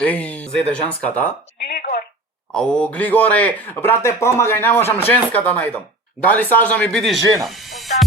Зеде женската? Глигор. Ау, Глигоре, брате, помагај, не можам женска да најдам. Дали саш да ми биди жена? Да.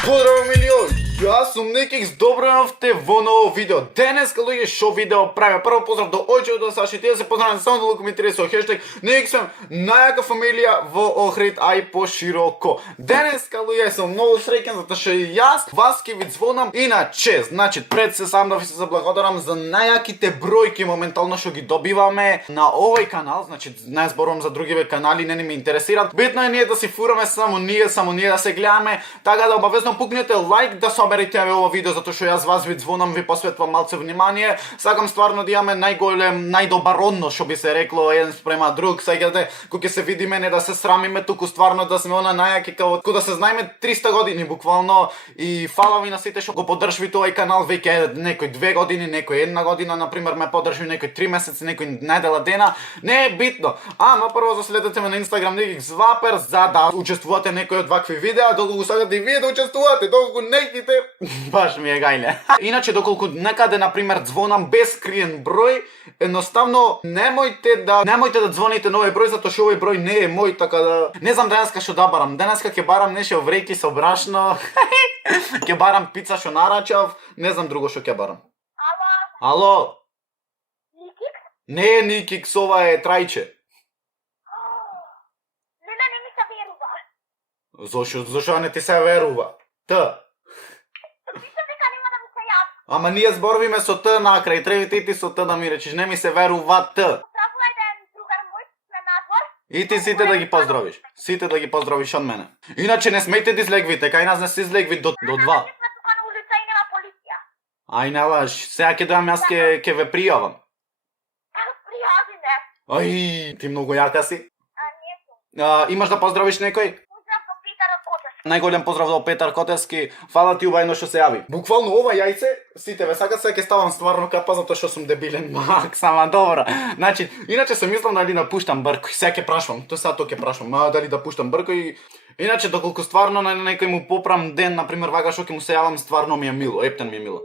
Поздраво, милио! Јас сум Никикс, добровте во ново видео. Денеска, луѓе, шо видео правя? Прво поздрав до Ојчето, до Саши, тие се поздравам само да коментирате со хештег Никикс сум најака фамилија во Охрид, а и пошироко. Денеска, луѓе, сум многу среќен затоа што јас вас ќе ви звонам иначе. Значи, пред се сам да ви се заблагодарам за најаките бројки моментално што ги добиваме на овој канал. Значи, не зборувам за другиве канали, не ме интересираат. Битно е ние да си фураме само ние да се гледаме. Така да обавезно пукнете лайк, да соберете ова видео затоа што јас вас ви звонам, ви посветувам малце внимание. Сакам стварно да имаме најголем, најдобар однос, што би се рекло еден спрема друг. Сеќате кога ќе се видиме, не да се срамиме, туку стварно да сме она најаки како да се знаеме 300 години буквално. И фала ви на сите што го поддржвите овој канал веќе некој 2 години, некој 1 година, например ме поддржи некој 3 месеци, некој недела дена. Не е битно. Ама прво заследете ме на Инстаграм Никикс Вапер за да учествувате некој од вакви видеа, доколку сакате и вие да учествувате, доколку неќите баш ми е гајле. Иначе доколку некаде например звонам без криен број, едноставно немојте да звоните на овој број затоа што овој број не е мој, така да не знам денеска што да барам. Денеска ќе барам нешто врејки со брашно. Ќе барам пица што нарачав, не знам друго што ќе барам. Ало, Ало, Никикс? не е Никикс, ова е Трајче. Не ми се верува. Зошо не ти се верува? Т. Мислам дека нема да ми се јави. Ама ние зборовиме со Т накрај, требите и ти со Т да ми речеш, не ми се верува Т. Поздравува еден другар мој на надвор. И ти сите да ги поздравиш. Сите да ги поздравиш од мене. Иначе не смејте да излегвите, кај нас не се излегви до 2. Ние сме тука на улица и нема полиција. Ај не лаж, сега ќе дојам јас ќе ве пријавам. Пријави ме. Ај, ти многу јака си. Не сум. Имаш да поздравиш некој? Поздрав до Питар Котес. Најголем поздрав до Петар Котевски. Фала ти убајно што се јави. Буквално ова јајце, сите ве сакат, сега ќе ставам стварно капа затоа што сум дебилен мак, сама добро. Значи, иначе се мислам дали да пуштам бркој. Сега ќе прашувам, тоа ќе прашувам, дали да пуштам бркој. Иначе доколку стварно на некој му попрам ден, например, вака што ќе му се јавам, стварно ми е мило, ептен ми е мило.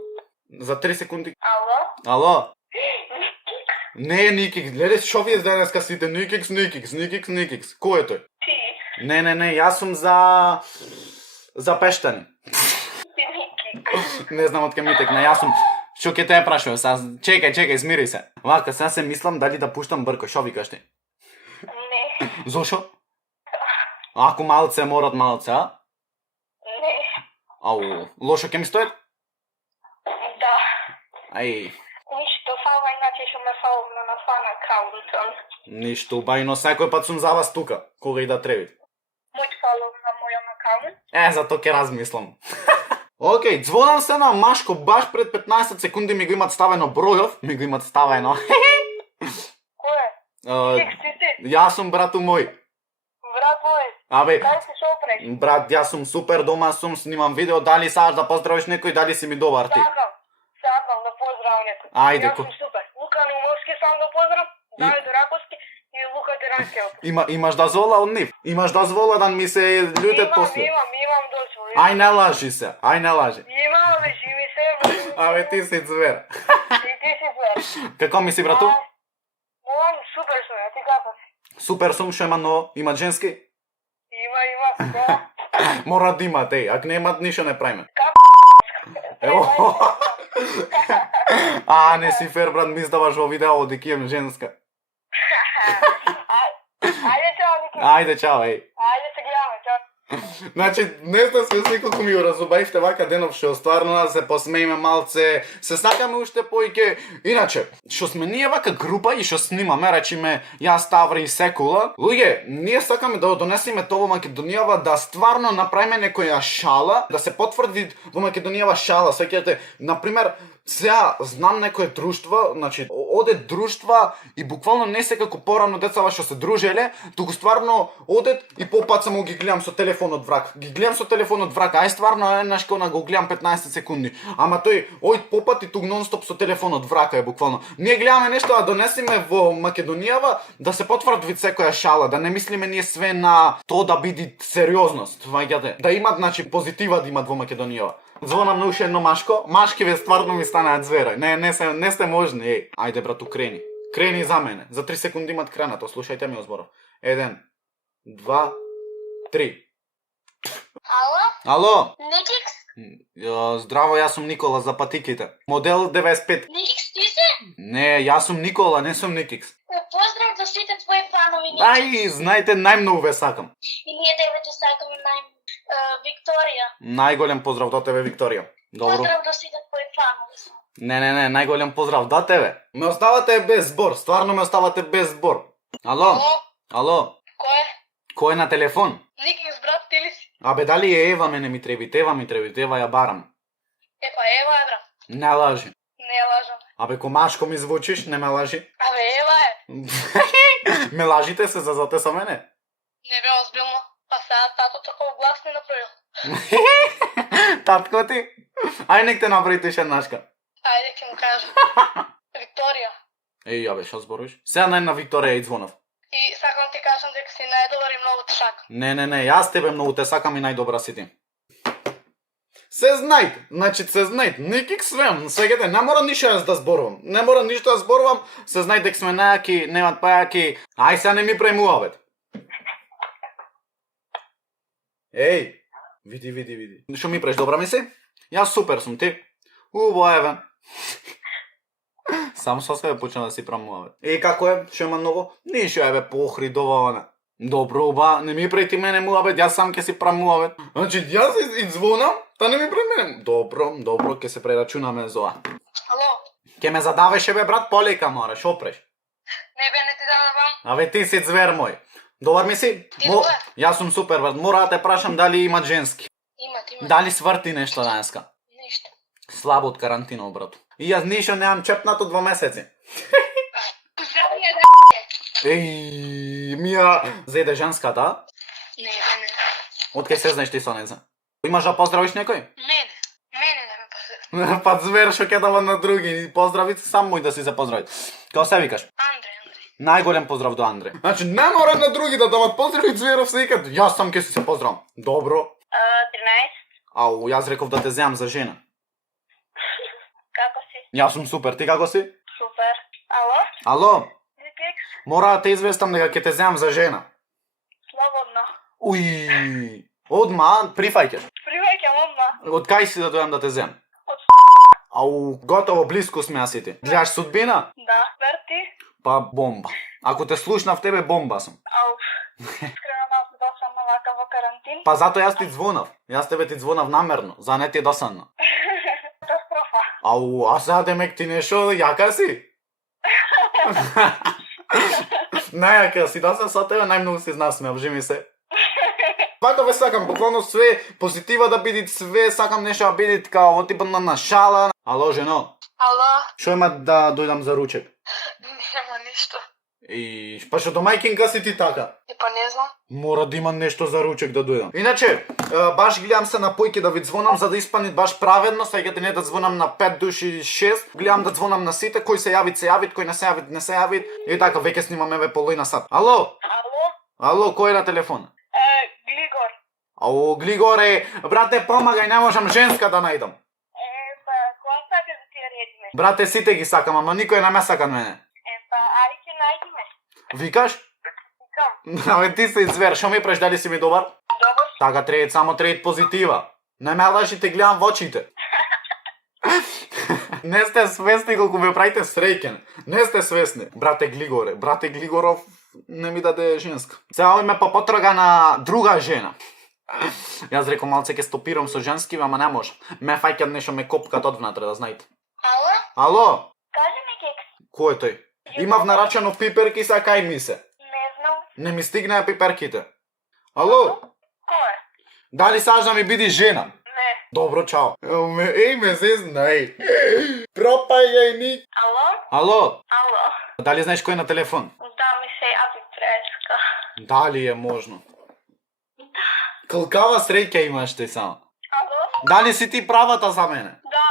За 3 секунди. Ало? Ало? Никикс? Не е Никикс, гледај шо ви е денеска сите Никикс. Кој е тој? Ти? Не, јас сум за Пештани. Ти Никикс. Не знам од ке ми текна, јас сум. Што ќе те прашувам сега? Чекај, смири се. Вака, сега се мислам дали да пуштам бркој, шо викаш ти? Не. Зошо? Ако малце морат малце, а? Не. Ау, лошо ќе ми стоят? Да. Ај, Ништо, фала, иначе што ме фала на фан акаунтон. ништо, бајно, секој пат сум за вас тука, кога и да треби. Мој фала на мојот акаунт. Зато ќе размислам. Океј, звонам се на Машко, баш пред 15 секунди ми го имат ставено бројов, Кој е? Никикс, ти? Јас сум брату мој. Брат мој. Абе, Кај се шопреш? брат, јас сум супер, дома сум, снимам видео, дали саш да поздравиш некој, дали си ми добар ти? Сакам да поздравам некој. Ајде, Јас сум супер. Лука Нумовски сам да поздрав, Давид Раковски и Лука Деранскиот. Имаш дозвола од нив? Имаш дозвола да ми се љутет после? Имам дозвол. Ај не лажи се, Имам, бе, живи се. Абе ти си звер. И ти си звер. Како ми си, брату? Мон, супер сум, ти како си? Супер сум, што има ново? Има женски? Има, да. Мора да имат, ако не имат, ништо не правиме. Ево. Не си фер, брат, ми издаваш во видео дека имам женска. Ајде, чао, Ники. Ајде, чао, Ајде се гледаме, чао. Значи, не сте свесни колку ми го разубавивте вака денов што стварно да се посмееме малце, се сакаме уште поиќе. Иначе, што сме ние вака група и што снимаме, речиме јас, Таври и Секула, луѓе, ние сакаме да донесеме тоа во Македонијава, да стварно направиме некоја шала, да се потврди во Македонијава шала. Сеќате, например, Сега знам некои друштва, значи одет друштва и буквално не се како порано децава што се дружеле, туку стварно одет и попат само ги гледам со телефонот врак. Ги гледам со телефонот врак, ај стварно еднаш кога го гледам 15 секунди. Ама тој оид попат и тук нонстоп со телефонот врака е буквално. Ние гледаме нешто да донесеме во Македонијава да се потврди секоја шала, да не мислиме ние све на тоа да биде сериозност, ваѓате. Да имат значи позитива да имат во Македонијава. Звонам на уште едно машко, машкиве стварно ми станаат звера. Не сте можни, еј. Ајде брату, крени. Крени за мене. За 3 секунди имат кренато, слушајте ми озборов. 1, 2, 3. Ало? Ало? Никикс? Здраво, јас сум Никола за патиките. Модел 95. Никикс ти се? Не, јас сум Никола, не сум Никикс. Поздрав за сите твои фанови, Никикс. Ај, знаете, најмногу ве сакам. И ние тебе те сакаме Викторија. Најголем поздрав до тебе, Викторија. Добро. Поздрав до сите твои фанови. Не, најголем поздрав до тебе. Ме оставате без збор, стварно ме оставате без збор. Ало? Ало? Кој е? Кој е на телефон? Никикс, брат, ти ли си? Абе, дали е Ева мене ми треби? Ева ми треби, Ева ја барам. Епа, Ева е, брат. Не лажи. Не ја лажам. Абе, ко машко ми звучиш, не ме лажи. Абе, Ева е. Ме лажите се зазате со мене? Не бе озбилно. А сега тато таков глас не направил. Татко ти? Ај нек те направи ти шеднашка. Ајде ќе му кажам. Викторија. Еј, абе, што збориш? Сега на Викторија и звонав. И сакам ти кажам дека си најдобар и многу те сакам. Не, јас тебе многу те сакам и најдобра си ти. Се знајте, значи се знајте, никик свем, сегете, не мора ништо јас да зборувам. Не мора ништо да зборувам, се знајте дека сме најаки, немат пајаки. Ај сега не ми прави муавет. Еј, види. Што ми преш, добра ми си? Јас супер сум, ти? Убаво еве. Само со себе почна да си прамуваме. И како е? Што има ново? Ништо еве похридова. Добро, ба, не ми прети мене муабет, јас сам ќе си прамуваме. Значи, јас и звонам, та не ми прети мене. Добро, ќе се прерачунаме за ова. Ало? Ќе ме задавеше бе брат, полека мора, шо преш? Не бе, не ти задавам. Абе ти си звер мој. Добар ми си? Ти добар? Јас сум супер брат, мора да те прашам дали имат женски. Имат. Дали сврти нешто данеска? Ништо. Слабо од карантина, брат. И јас ништо немам чепнато 2 месеци. Здравје, Еј, мија зеде женската? Не. Од кај се знаеш ти со неја? Имаш да поздравиш некој? Мене да ме поздрав. Па звер што ќе дава на други. Поздрави сам мој да си се поздрави. Како се викаш? Андре. Најголем поздрав до Андре. Значи не мора на други да дават поздрави зверов се викат. Јас сам ќе си се поздравам. Добро. 13. Ау, јас реков да те земам за жена. Како си? Јас сум супер, ти како си? Супер. Ало? Ало, Никикс? мора да те известам дека ќе те земам за жена. Слободно. Уј, одма прифаќаш. Приваќам одма. Од кај си да дојам да те земам? Од Ау, готово близко сме јас и ти. Гледаш Судбина? Да, верти. Па бомба. Ако те слушнав тебе бомба сум. Ау. Искрено да се досадна вака во карантин. Па затоа јас ти звонав. Јас тебе ти звонав намерно, за не ти е досадно. Катастрофа. Ау, а сега демек ти нешто јака си? Најака си, да се со тебе најмногу си насмеав, жи ми се. Вака ве сакам, буквално све позитива да биде, све сакам нешто да биде као во типот на шала. Ало, жено, Ало? што има да дојдам за ручек? Нема ништо. И па што до мајкинка си ти така? Па не знам. Мора да има нешто за ручек да дојдам. Иначе, баш гледам се на појки да ви звонам за да испани баш праведно, сеќате не да звонам на 5 души 6. Гледам да звонам на сите, кој се јави, кој не се јави, не се јави. И така, веќе снимаме ве половина сат. Ало? Ало, кој е на телефон? Глигор. Ау, Глигоре, брате, помагај, не можам женска да најдам. Па, која сакаш да ти ја редиме? Брате, сите ги сакам, ама никој не ме сака мене. Па, ајде ќе најдиме. Викаш? Викам. Абе, ти си звер, шо ми преш, дали си ми добар? Добар. Така треба само позитива. Не ме лажи, те гледам во очите. Не сте свесни колку ме правите среќен. Не сте свесни. Брате Глигоре, брате Глигоров не ми даде женска. Сега ој ме потрага на друга жена. Јас реков малце ќе стопирам со женски, ама не може. Ме фаќат нешто, ме копкат одвнатре, да знаете. Ало? Ало? Кажи ми, Кекс. Кој е тој? Имав нарачано пиперки, са кај ми се. Не знам. Не ми стигнаа пиперките. Ало? Кој е? Дали саш да ми биди жена? Не. Добро, чао. Ей, ме се знае. Пропаѓај ни. Ало? Ало, Ало? дали знаеш кој е на телефон? Да, ми се јави преска. Дали е можно? Колкава среќа имаш ти само? Ало? Дали си ти правата за мене? Да.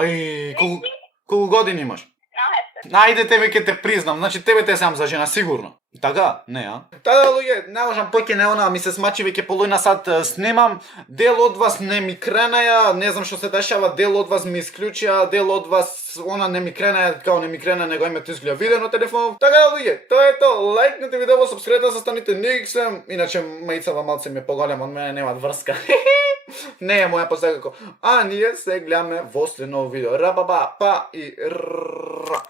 Ој, колку години имаш? 15. Најде тебе ќе те признам, значи тебе те сам за жена сигурно. Така? Не, а? Тада луѓе, не можам поќе не она, ми се смачи веќе половина сат снимам, дел од вас не ми кренаја, не знам што се дешава, дел од вас ми исклучија, дел од вас она не ми кренаја, као не ми крена, него имате изгледа видео на телефон. Така луѓе, тоа е тоа, лајкнете видео, сабскрибете, застаните никсем, иначе мајцава малце ми е поголема, од мене немат врска. Не е моја посекако. А ние се гледаме во следно видео. Рабаба, па и ра.